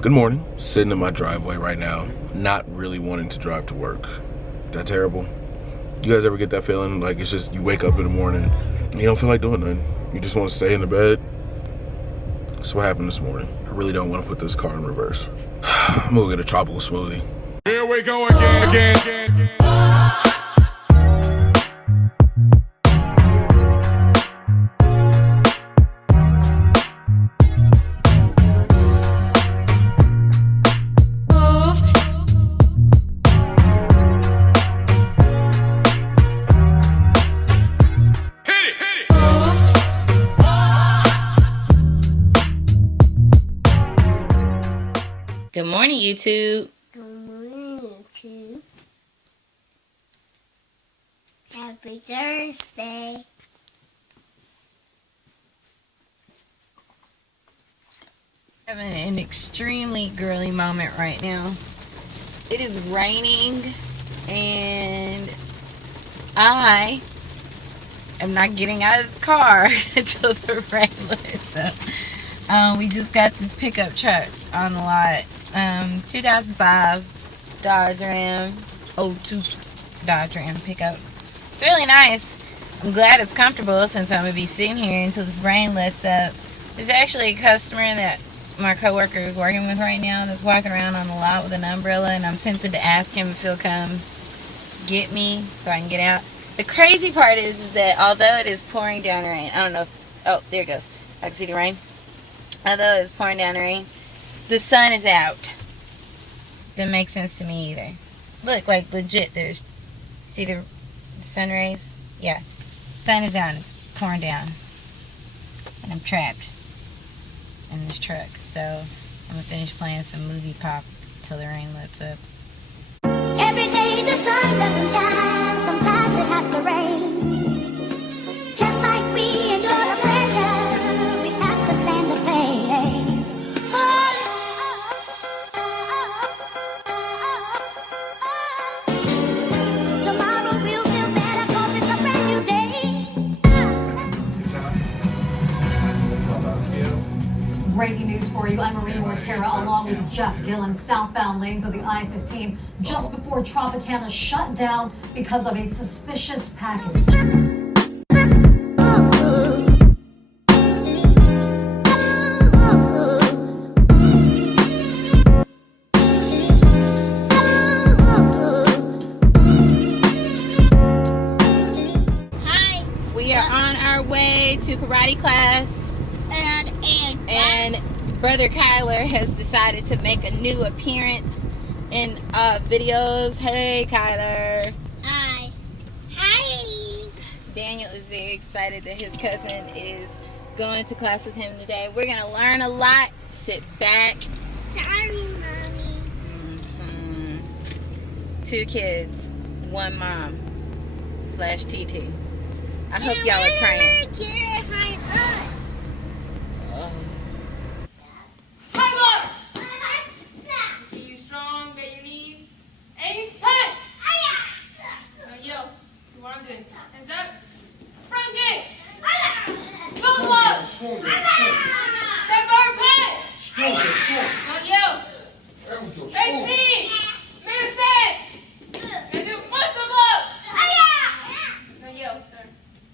Good morning. Sitting in my driveway right now, not really wanting to drive to work. That terrible? You guys ever get that feeling? Like it's just you wake up in the morning, you don't feel like doing nothing. You just want to stay in the bed. That's what happened this morning. I really don't want to put this car in reverse. I'm gonna get a tropical smoothie. Here we go again. Good morning, YouTube. Good morning, YouTube. Happy Thursday. Having an extremely girly moment right now. It is raining and I am not getting out of this car until the rain lets up. We just got this pickup truck on the lot. 2005 Dodge Ram, 02 Dodge Ram pickup. It's really nice. I'm glad it's comfortable since I'm going to be sitting here until this rain lets up. There's actually a customer that my coworker is working with right now that's walking around on the lot with an umbrella, and I'm tempted to ask him if he'll come get me so I can get out. The crazy part is that although it is pouring down rain, I don't know if, oh, there it goes. I can see the rain. Although it's pouring down rain, the sun is out. Doesn't make sense to me either. Look, like legit, there's, see the sun rays? Yeah. Sun is down, it's pouring down. And I'm trapped in this truck. So I'm gonna finish playing some movie pop till the rain lets up. Every day the sun doesn't shine, sometimes it has to rain. Just like we enjoy the pleasure, we have to stand the pain. Tomorrow we'll feel better 'cause it's a brand new day. Breaking news for you. I'm Marina Mortera along with Jeff Gillen. Southbound lanes of the I-15 just before Tropicana shut down because of a suspicious package. Hi. We are on our way to karate class. And Brother Kyler has decided to make a new appearance in videos. Hey, Kyler. Hi. Hi. Daniel is very excited that his cousin is going to class with him today. We're going to learn a lot. Sit back. Sorry, Mommy. Two kids, one mom / TT. I hope y'all are praying. See you strong, bend your knees. Aim, punch! Now yo, do what I'm doing. Hands up. Front kick. Go block. Step forward, punch. Now yo. Face me. Mirror set. And do muscle up. Now yo, sir.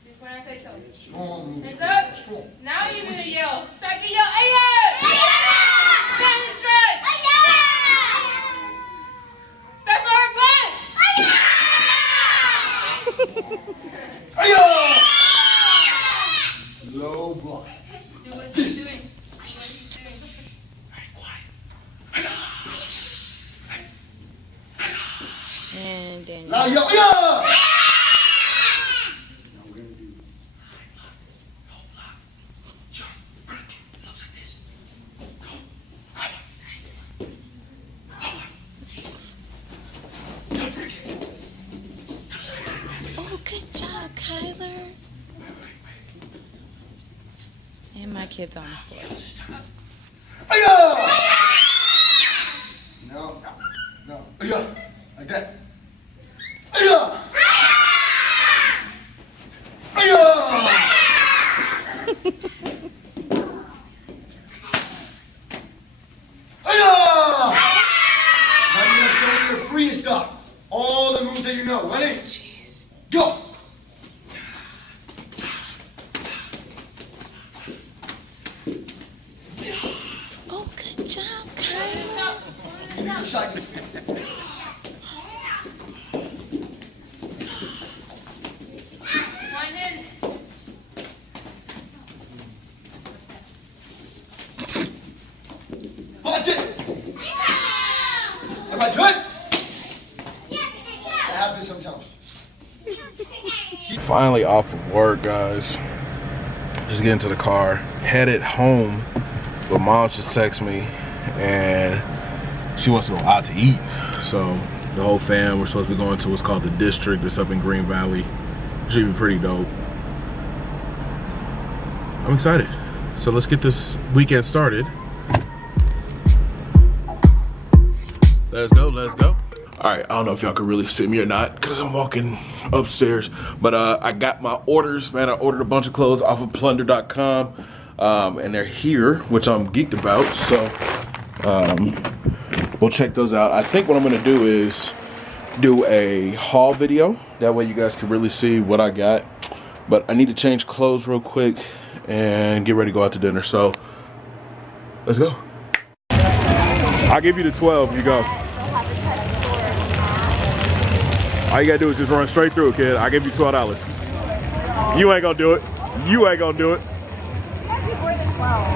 Just when I say so. Hands up. Now you're gonna yell. Start to yell, Ayo! Down and stretch. Step forward, punch! Low block. Do what he's doing. Do what he's doing. And Daniel. Now, yo. Now we're gonna do low block, jump, break. Looks like this. Go. Oh, good job, Kyler. And my kid's on the floor. No. Like that. Ayo! Ayo! you know. Ready? Go! Oh, good job, Kyle. Give me the shot. One in. Watch it! Am I good? That happens sometimes. Finally off of work, guys. Just getting to the car, headed home. But mom just texted me and she wants to go out to eat. So the whole fam, we're supposed to be going to what's called the District. It's up in Green Valley. Should be pretty dope. I'm excited. So let's get this weekend started. Let's go, let's go. All right, I don't know if y'all can really see me or not because I'm walking upstairs, but I got my orders, man. I ordered a bunch of clothes off of plunder.com, and they're here, which I'm geeked about. So we'll check those out. I think what I'm gonna do is do a haul video. That way you guys can really see what I got. But I need to change clothes real quick and get ready to go out to dinner. So let's go. I'll give you the 12, you go. All you gotta do is just run straight through, kid. I'll give you $12. You ain't gonna do it. You ain't gonna do it.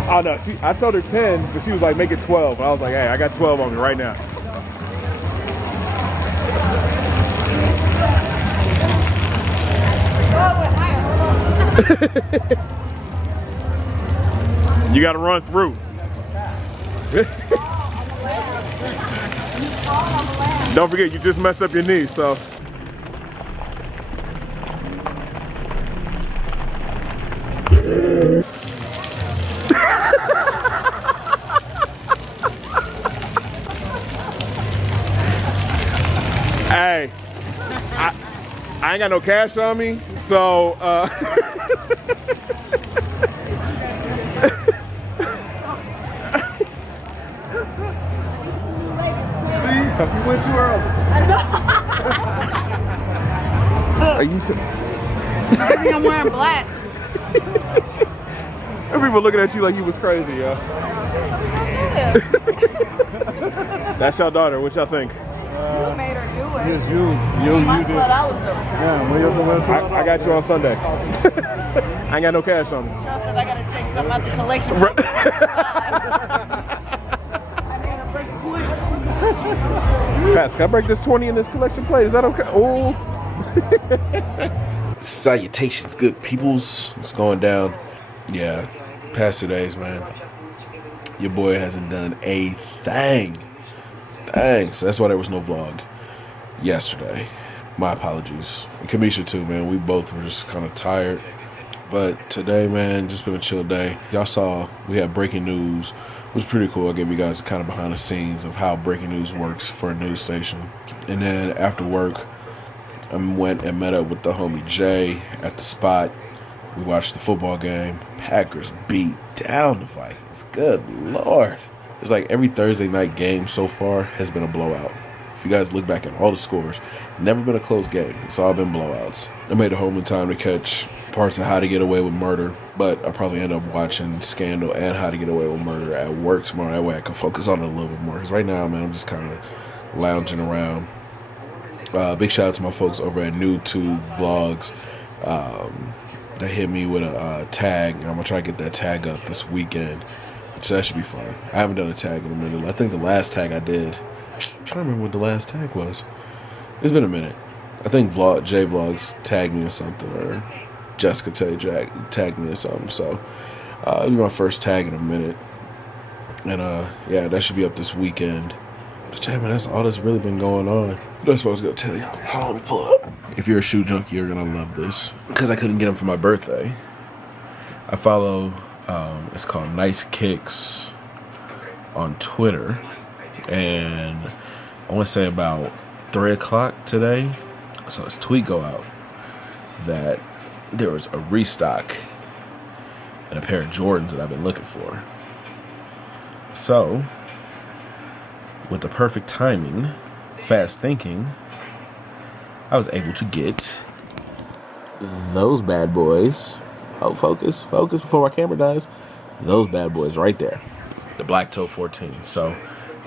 Oh no, see, I told her 10, but she was like, make it 12. And I was like, hey, I got 12 on me right now. You gotta run through. Don't forget, you just messed up your knee, so. Hey, I ain't got no cash on me, so you went too early. I know. Are you I think I'm wearing black. And people looking at you like you was crazy, yo. Don't do this. That's your daughter. What y'all think? You made her do it. Yes, you did. Yeah, when you I got you on Sunday. I ain't got no cash on me. Charles said I gotta take something out the collection. Pat, can I break this 20 in this collection plate? Is that okay? Oh. Salutations, good peoples. It's going down. Yeah, past 2 days, man. Your boy hasn't done a thing. So that's why there was no vlog yesterday. My apologies. And Kamesha too, man. We both were just kind of tired. But today, man, just been a chill day. Y'all saw we had breaking news. It was pretty cool. I gave you guys kind of behind the scenes of how breaking news works for a news station. And then after work, I went and met up with the homie Jay at the spot. We watched the football game. Packers beat down the Vikings. Good Lord. It's like every Thursday night game so far has been a blowout. If you guys look back at all the scores, never been a close game. It's all been blowouts. I made it home in time to catch parts of How to Get Away with Murder, but I'll probably end up watching Scandal and How to Get Away with Murder at work tomorrow. That way I can focus on it a little bit more. Because right now, man, I'm just kind of lounging around. Big shout out to my folks over at NewTube Vlogs. They hit me with a tag, and I'm going to try to get that tag up this weekend. So that should be fun. I haven't done a tag in a minute. I think the last tag I did, I'm trying to remember what the last tag was. It's been a minute. I think J Vlogs tagged me in something, or Jessica tagged me in something. So it'll be my first tag in a minute. And yeah, that should be up this weekend. But yeah, man, that's all that's really been going on. That's what I was going to tell you. Hold on, let me pull it up. If you're a shoe junkie, you're going to love this. Because I couldn't get them for my birthday. I follow, it's called Nice Kicks on Twitter. And I want to say about 3 o'clock today, so this tweet go out that there was a restock and a pair of Jordans that I've been looking for. So, with the perfect timing, fast thinking, I was able to get those bad boys. Oh, focus before my camera dies. Those bad boys right there. The Black Toe 14. So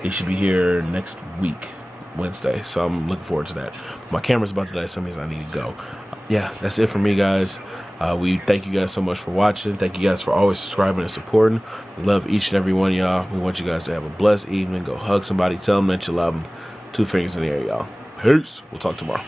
they should be here next week, Wednesday. So I'm looking forward to that. My camera's about to die, so that means I need to go. Yeah, that's it for me, guys. We thank you guys so much for watching. Thank you guys for always subscribing and supporting. We love each and every one of y'all. We want you guys to have a blessed evening. Go hug somebody. Tell them that you love them. 2 fingers in the air, y'all. Peace. We'll talk tomorrow.